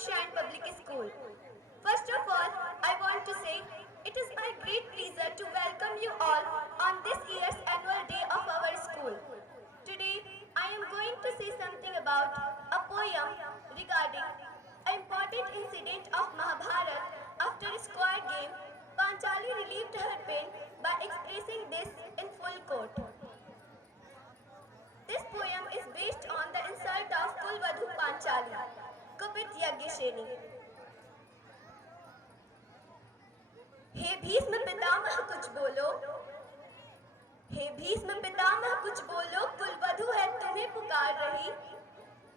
Shine Public School. First of all, I want to say it is my great pleasure to welcome you all on this year's annual day of our school. Today, I am going to say something about a poem regarding an important incident of Mahabharat. After a square game, Panchali relieved her pain by expressing this in full quote. This poem is based on the insult of Kulvadhu Panchali, Kupit Yagesheni. हे भीष्म पितामह कुछ बोलो, हे भीष्म पितामह कुछ बोलो, कुलवधु है तुम्हें पुकार रही।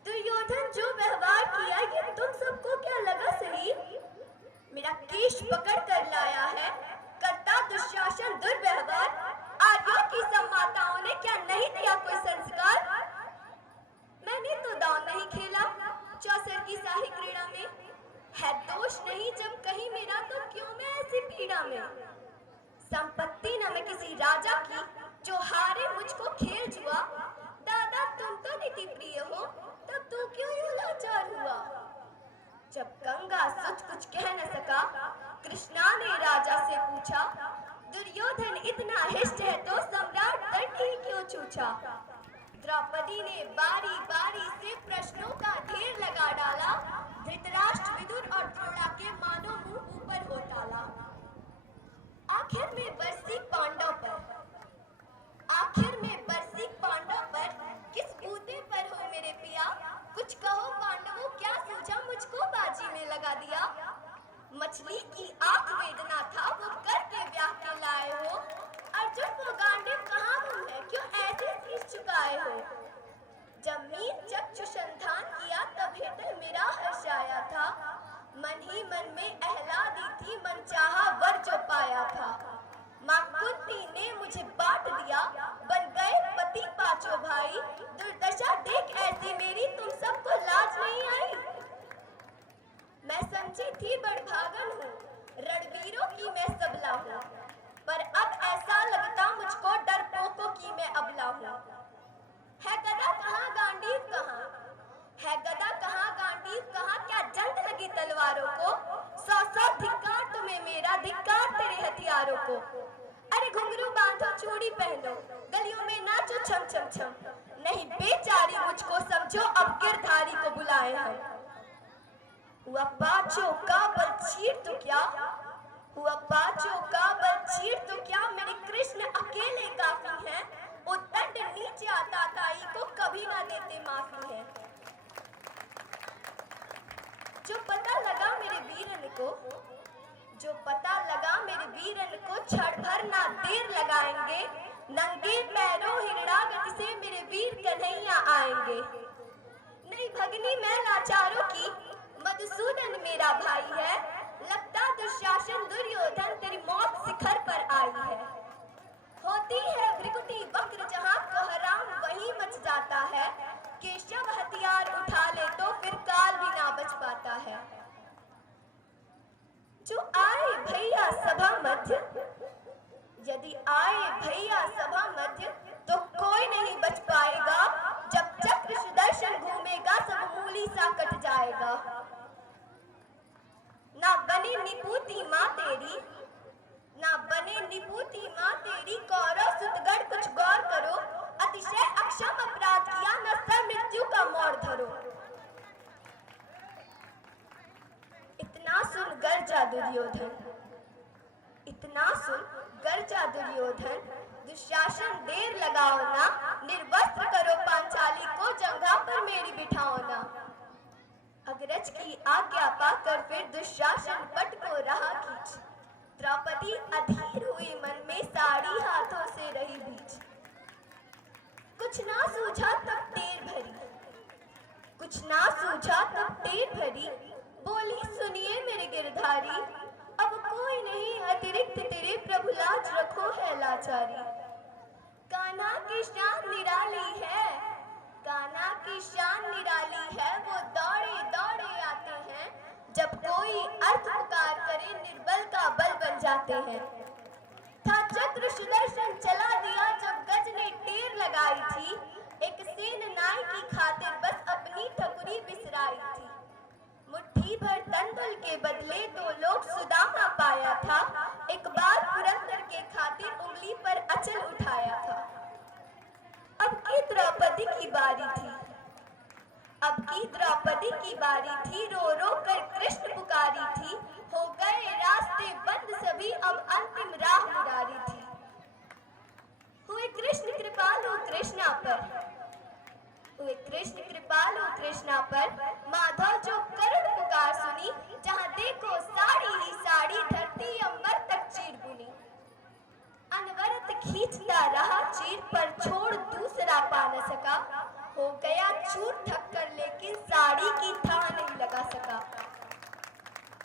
दुर्योधन जो व्यवहार किया ये तुम सबको क्या लगा सही? मेरा केश पकड़ कर लाया है, करता दुशासन दुर्व्यवहार। आर्यों की सब माताओं ने क्या नहीं दिया कोई संस्कार? मैंने तो दांव नहीं खेला चौसर की शाही क्रीड़ा में, है दोष नहीं जब कहीं मेरा तो क्यों मैं ऐसी पीड़ा में? संपत्ति न मैं किसी राजा की जो हारे मुझको खेल जुआ। दादा तुम तो नीति प्रिय हो, तब तू क्यों यूं लाचार हुआ? जब गंगा सुत कुछ कह न सका, कृष्णा ने राजा से पूछा, दुर्योधन इतना हिष्ट है तो सम्राट दंड ही क्यों छूछा? द्रौपदी ने बारी बारी से प्रश्नों का ढेर लगा डाला, धृतराष्ट्र विदुर और द्रोणा के मानो मुंह ऊपर हो डाला। आखिर में बरसी पांडव पर, आखिर में बरसी पांडव पर, किस बूते पर हो मेरे पिया? कुछ कहो पांडवों क्या सूझा मुझको बाजी में लगा दिया? मछली की आंख वेदना था वो करके ब्याह के लाए हो, अर्जुन वो गांडीव कहाँ गुम है क्यों ऐसे शीश झुकाए हो? जब मीन चक्षुषंधान किया तब हृदय मेरा हर्ष आया था, मन ही मन में आह्लादी थी मन चाहा वर जो पाया था। माँ कुंती ने मुझे बांट दिया, बन गए पति पांचों भाई। दुर्दशा देख ऐसी मेरी तुम सबको लाज नहीं आई? मैं समझी थी बड़भागन हूँ, रणवीरों की मैं सबला हूँ, पर अब ऐसा लगता मुझको डरपोकों की मैं अबला हूँ। है गदा कहाँ गांडीव कहाँ, है गदा कहाँ गांडीव कहाँ? क्या जंग लगी तलवारों को? सौ सौ धिक्कार तुम्हें मेरा, धिक्कार तेरे हथियारों को। अरे घुंघरू बांधो चूड़ी पहनो, गलियों में नाचो छम छम छम। नहीं बेचारी मुझको समझो अब गिरधारी को बुलाए हम। हुआ पांचों का बल चीर तो क्या, हुआ पांचों का बल चीर तो क्या, मेरे कृष्ण अकेले काफी हैं। उद्दंड नीचे आता ताई को कभी ना देते माफी है। जो पता लगा मेरे वीरन को, जो पता लगा मेरे वीरन को, क्षण भर ना देर लगाएंगे। नंगे पैरों हिरड़ा गति से मेरे वीर कन्हैया आएंगे। नहीं भगनी मैं लाचारों की, मधुसूदन मेरा भाई है। लगता दुशासन दुर्योधन तेरी मौत शिखर पर आई है। होती है भृकुटी वक्र जहां कोहराम वहीं मच जाता है। केशव हथियार उठा ले तो फिर काल भी ना बच पाता है। जो आए भैया सभा मध्य, यदि आए भैया सभा मध्य, तो कोई नहीं बच पाएगा। जब चक्र सुदर्शन घूमेगा सब मूली सा कट जाएगा। ना बने निपुती माँ तेरी, ना बने निपुती माँ तेरी, कौरव सुतगढ़ कुछ गौर करो। अतिशय अक्षम अपराध किया न सर मृत्यु का मोर धरो। इतना सुन गर्जा दुर्योधन, इतना सुन गर्जा दुर्योधन। दुशासन देर लगाओ ना, निर्वस्त्र करो पांचाली को, जंघा पर मेरी बिठाओ ना। अग्रज की आज्ञा पाकर फिर दुशासन पट को रहा खींच। द्रौपदी अधीर हुई मन में, साड़ी हाथों से रही बीच। कुछ ना सूझा तब टेर भरी, कुछ ना सूझा तब टेर भरी। बोली सुनिए मेरे गिरधारी, अब कोई नहीं अतिरिक्त तेरे प्रभु लाज रखो है लाचारी। कान्हा की शान निराली है, कान्हा की शान निराली है। वो दौड़े दौड़े आते हैं, जब कोई अर्थ पुकार करे निर्बल का बल बन जाते हैं। था चक्र सुदर्शन चला दिया जब गज ने टेर लगाई थी। एक सेन नाई की खातिर बस अपनी ठकुरी बिसराई थी। मुट्ठी नकुल के बदले 2 लोग सुदामा पाया था। एक बार पुरंदर के खातिर उंगली पर अचल उठाया था। अब की द्रौपदी की बारी थी, रो रो कर कृष्ण पुकारी थी।